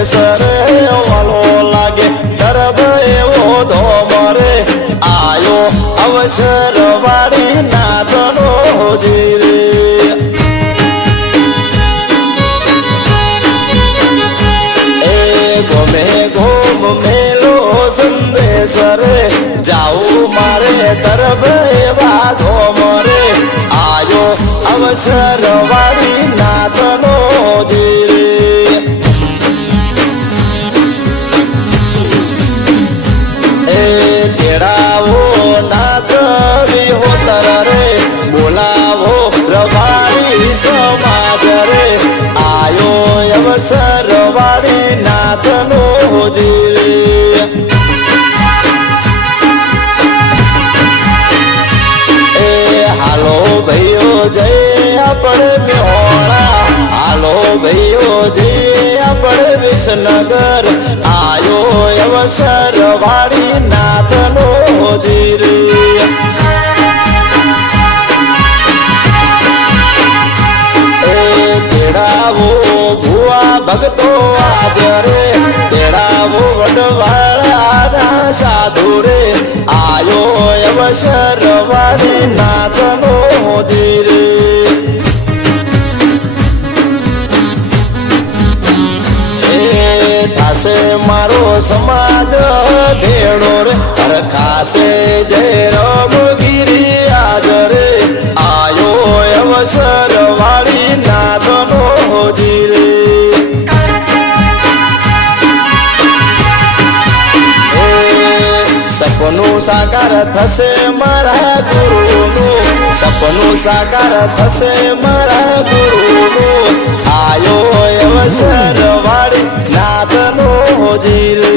સંદેશર વાલો લાગે દરબ એવો ધોમરે આયો અવસર વાળી નાતનો જીરે ગમે ગોમ મેલો સંદેશર જાઉં મારે તરબ એવા ધોમરે આયો અવસર વાળી નાતનો જીરે તેડાવો નાત વિહોતર રે બોલાવો રવાડી સમાજ રે આયો અવસર વાળી નાતનો જીરે હાલો ભાઈઓ જય આપણે મ્યોણા હાલો ભાઈઓ જય આપણે વિસનગર આયો અવસર વાળી નાતનો જીરે તેડાવો ભુવા ભગતો આજરે તેડાવો વડવાળાના સાધુ રે આયો અવસર વાળી નાતનો જીરે થાશે મારો સમાજ ભેડો રે હરખાશે જય રમગીરી આજરે આયો અવસર વાળી નાતનો જીરે સપનું સાકાર થશે મારા ગુરુનું સપનું સાકાર થશે મારા ગુરુનું આયો અવસર વાળી નાતનો જીરે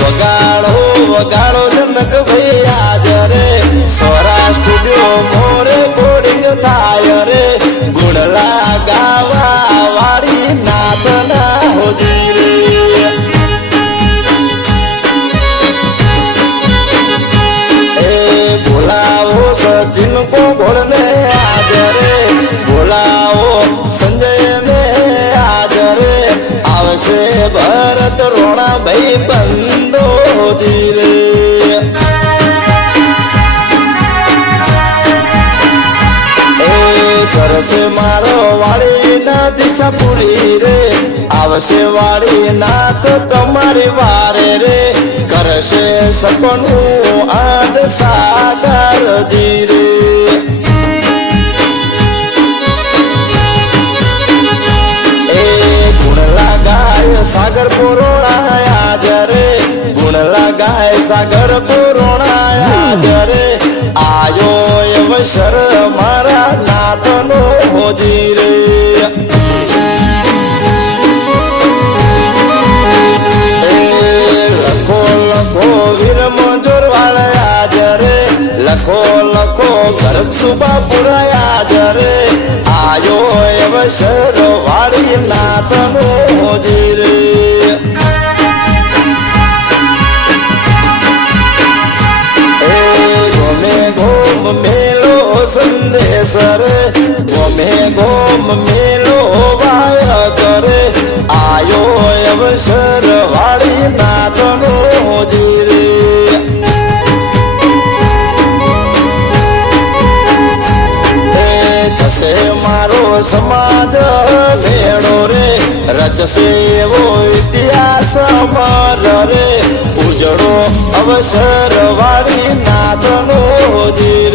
વગાડો વગાડો જનક ભાઈ આજરે સ્વરા સ્ટુડિયો મોરે કોડિંગ થાય રે ગુણલા ગાવા વાળી નાતના હોજી રે બોલાવો સચિન કોગોળને આજરે બોલાવો સંજયને આજરે આવશે ભરત રોણા ભાઈ બંધો જીરે કરશે મારો વાળી નાથ છપુરી રે આવશે વાળી નાથ તમારી વારે રે કરશે સપનું આદ સાકાર જીરે ગુણ લાગાય સાગર પુરોણા આજરે ગુણ લાગાય સાગર પુરોણા આજરે આયો અવસર મારા નાતનો જીરે લખો લખો વીર મંજોરવાળ આજરે લખો લખો ભરત સુબાપુરા આજરે આયો અવસર વાળી નાતનો જીરે ગમે ગોમ મેલો સંદેશર ગમે ગોમ મેલો વાય કરે આયો અવસર વાળી નાતનો જીરે થશે મારો સમાજ ભેડો રે રચશે એવો ઇતિહાસ અમર રે ઉજળો અવસર વાળી નાતનો જીરે